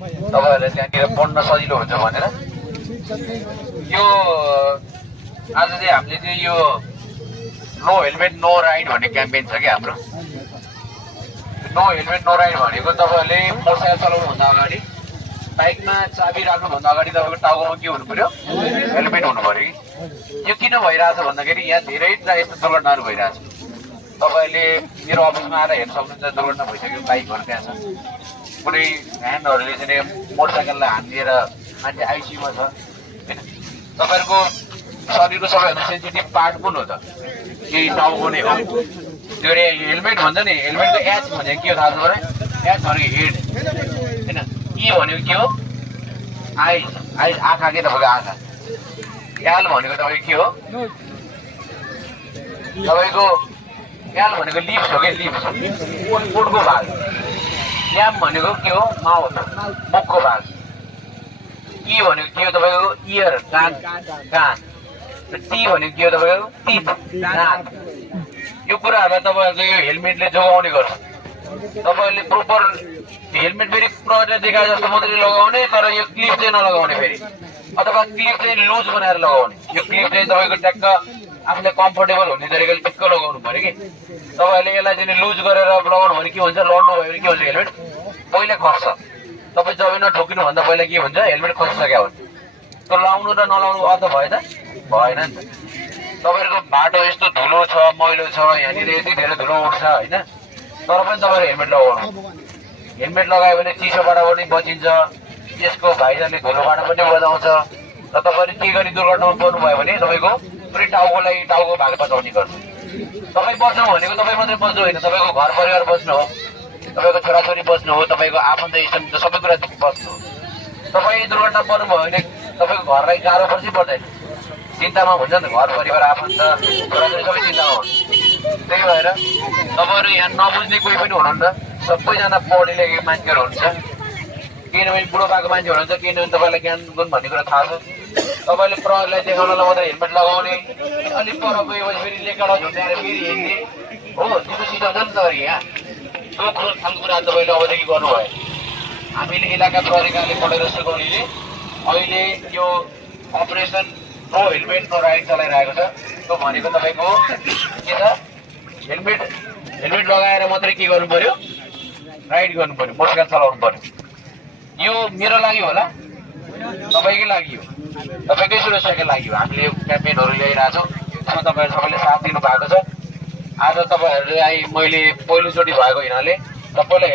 तपाईँहरूले त्यहाँनिर पढ्न सजिलो हुन्छ भनेर यो आज चाहिँ हामीले चाहिँ यो नो हेलमेट नो राइड भन्ने क्याम्पेन छ कि हाम्रो। नो हेलमेट नो राइड भनेको तपाईँहरूले मोटरसाइकल चलाउनुभन्दा अगाडि बाइकमा चाबी राख्नुभन्दा अगाडि तपाईँको टाउकोमा के हुनु पर्यो? हेलमेट हुनु पर्यो कि। यो किन भइरहेछ भन्दाखेरि यहाँ धेरै यस्तो दुर्घटनाहरू भइरहेछ। तपाईँहरूले मेरो अफिसमा आएर हेर्न सक्नुहुन्छ, दुर्घटना भइसक्यो, बाइकहरू त्यहाँ छ। कुनै भ्यानहरूले चाहिँ मोटरसाइकललाई हानिदिएर मान्छे आइसियुमा छ होइन। तपाईँहरूको शरीरको सबैभन्दा सेन्सिटिभ पार्ट कुन हो त? यही टाउको नै हो। त्यो हेलमेट भन्छ नि, हेलमेटको एच भनेको के हो थाहा छ मलाई? एच भनेको हेड होइन, ई भनेको के हो? आइज, आइज आँखा के तपाईँको आँखा। एल भनेको तपाईँको के हो? तपाईँको एल भनेको लिप्स हो कि लिप्स, ओठको भाग। एम भनेको के हो? माउथ, मुखको भाग। ई भनेको के हो तपाईँको? इयर, कान, कान। टी भनेको के हो तपाईँको? टिथ, दाँत। यो कुराहरूलाई तपाईँहरूको यो हेलमेटले जोगाउने गर्छ। तपाईँहरूले प्रोपर हेलमेट फेरि प्रहरीले देखाए जस्तो मात्रै लगाउने, तर यो क्लिप चाहिँ नलगाउने फेरि, अथवा क्लिप चाहिँ लुज बनाएर लगाउने। यो क्लिप चाहिँ तपाईँको ट्याक्क आफूले कम्फर्टेबल हुने तरिकाले टिक्क लगाउनु पऱ्यो कि। तपाईँहरूले यसलाई चाहिँ लुज गरेर लगाउनु भने के हुन्छ? लड्नु भयो भने के हुन्छ? हेलमेट पहिला खस्छ। तपाईँ जमिनमा ठोकिनुभन्दा पहिला के हुन्छ? हेलमेट खसिसक्यो हुन्छ। त्यो लाउनु र नलाउनु अर्थ भयो त? भएन नि त। तपाईँहरूको बाटो यस्तो धुलो छ, मैलो छ, यहाँनिर यति धेरै धुलो उठ्छ होइन, तर पनि तपाईँहरू हेलमेट लगाउनु। हेलमेट लगायो भने चिसोबाट पनि बचिन्छ, यसको भाइजरले धुलोबाट पनि बचाउँछ। र तपाईँले के गरी दुर्घटनामा पर्नुभयो भने तपाईँको पुरै टाउको भाग बचाउने गर्छ। तपाईँ बच्नु भनेको तपाईँ मात्रै बच्नु होइन, तपाईँको घर परिवार बच्नु हो, तपाईँको छोराछोरी बच्नु हो, तपाईँको आफन्त इष्टमित्र सबै कुरा बच्नु हो। तपाईँ दुर्घटना पर्नुभयो भने तपाईँको घरलाई गाह्रो पर्छ पर्दैन? चिन्तामा हुन्छ नि त, घर परिवार आफन्त छोराछोरी सबै चिन्तामा हुन्छ। त्यही भएर तपाईँहरू यहाँ नबुझ्ने कोही पनि हुनुहुन्न, सबैजना पढे लेखेको मान्छेहरू हुन्छ। किनभने बुढो भएको मान्छे हुनुहुन्छ, किनभने तपाईँलाई ज्ञान गुण भन्ने कुरा थाहा छ। तपाईँले प्रहरीलाई देखाउनलाई मात्रै हेलमेट लगाउने, अलिक पर गएपछि फेरि लेखाडा झुन्डाएर फेरि हिँड्ने हो, त्यो सिधा छ नि त यहाँ। त्यो खालको कुरा तपाईँले अबदेखि गर्नुभयो। हामीले इलाका प्रहरी कार्यालय पढेर सिकाउनेले अहिले यो operation no helmet no ride चलाइरहेको छ। त्यो भनेको तपाईँको के छ? हेलमेट लगाएर मात्रै के गर्नु पर्यो? राइड गर्नु पर्यो, मोटरसाइकल चलाउनु पर्यो। यो मेरो लागि होला, तपाईँकै लागि हो, तपाईँकै सुरक्षाकै लागि हो। हामीले यो क्याम्पेनहरू ल्याइरहेको छौँ, त्यसमा तपाईँहरू सबैले साथ दिनु भएको छ। आज तपाईँहरूलाई मैले पहिलोचोटि भएको हुनाले सबैलाई